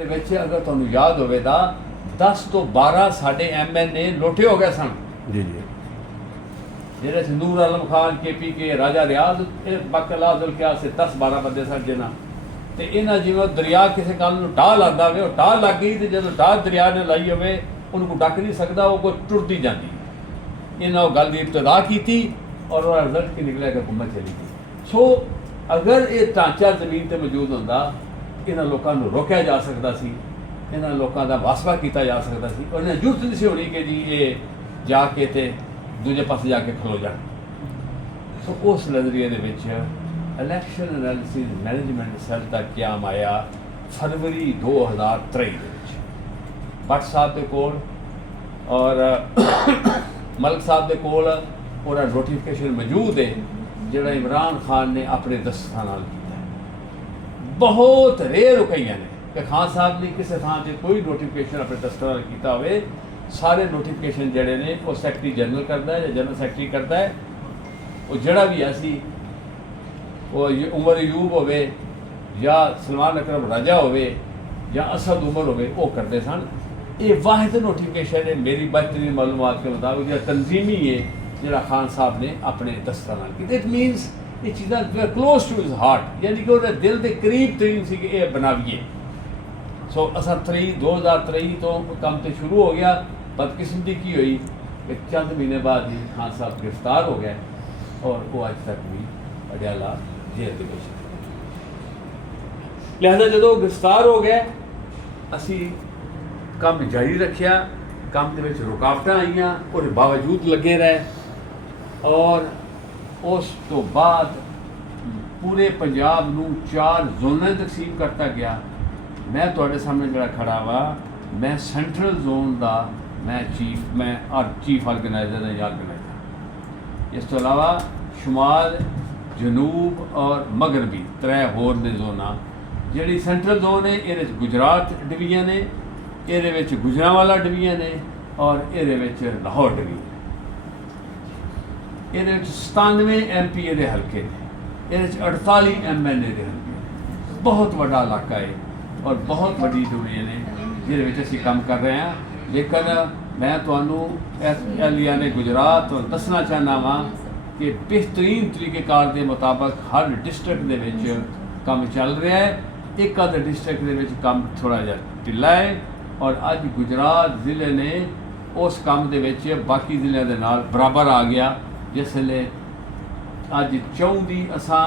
अगर तुहानू याद होवे तां 10 तो 12 साडे MNA लोटे हो गए सन जी जी जिहड़े नूर आलम खान KPK राजा रियाज बकला दुल क्या से 10-12 बंदे सन जिन्हां ते इन्हां जिवें दरिया किसी गल नूं टाह लांदा होवे वो टाह लग गई ते जदों टाह दरिया ने लाई होवे उहनूं कोई डक नहीं सकदा वो कोई टुरदी जांदी इन्हां वो गल दी इब्तिदा कीती और उसदा रिजल्ट की निकलिया कि हुकूमत चली गई। सो अगर ये ढांचा जमीन ते मौजूद हुंदा इन्हां लोकां नूं रोकिया जा सकदा सी इन्हां लोकां दा वास्ता किया जा सकता सी और इन्हें जरूरत नहीं सी होनी कि जी ये जाके ते दूजे पासे जाके खलो जान। सो उस नज़रिए दे विच इलैक्शन एनालिसिस मैनेजमेंट सैल का क्याम आया फरवरी 2023 दे विच भट्ट साहब दे कोल और मलिक साहब दे कोल और नोटिफिकेशन मौजूद है जिहड़ा इमरान खान ने अपने दस्तां नाल कीता है। बहुत रेयर रुकइयां ने कि खान साहब ने किसी थां से कोई नोटिफिकेशन अपने दस्तां नाल कीता होवे। सारे नोटिफिकेशन जिहड़े ने वो सैकटरी जनरल करता है या जनरल सैकटरी करता है वो जिहड़ा भी ऐसी वो उमर अयूब होवे या सलमान अकरम राजा होवे या असद उमर होवे वो करते सन। ये वाहिद नोटिफिकेशन है मेरी बेहतरीन मालूमात के मुताबिक जो तंजीमी है जिहड़ा खान साहब ने अपने दस्तां नाल कीता। इट मीनस ये चीज़ां क्लोज टू हिज हार्ट यानी कि उहदे दिल के करीब तरीन सी कि यह बनावीए। सो असा 2023 तो काम तो शुरू हो गया। बदकिस्मती की हुई कि चंद महीने बाद ही खान साहब गिरफ्तार हो गए और वो अज तक भी पटियाला जेल के विच। लिहाजा जो गिरफ्तार हो गए असी काम जारी रखिया काम के विच रुकावटां आईयां और बावजूद लगे रहे और उस तो बाद पूरे पंजाब नूं 4 जोनां तकसीम करता गया। मैं तुहाडे सामने जिहड़ा खड़ा वा मैं सेंट्रल जोन का मैं चीफ ऑर्गेनाइजर या ऑर्गेनाइजर। इस तो अलावा शुमाल जनूब और मगरबी 3 होर ने जोनां जिहड़ी सेंट्रल जोन है ये गुजरात डिवीजन है ये गुजरांवाला डिवीजन है और ये लाहौर डिवीजन ये 97 MP ये हल्के ने ये 48 MNA के हल्के बहुत बड़ा इलाका है और बहुत बड़ी डिवीजन है जिहदे असीं काम कर रहे हैं। लेकिन मैं तुहानू एलिया ने गुजरात और दसना चाहना वा कि बेहतरीन तरीक़ेकार के मुताबिक हर डिस्ट्रिक्ट दे विच काम चल रहा है। एक अद डिस्ट्रिक्ट दे विच काम थोड़ा जिहा ढिला है और अज गुजरात ज़िले ने उस काम दे विच बाकी ज़िले दे नाल बराबर आ गया जिस वेले अज चाहुंदी असां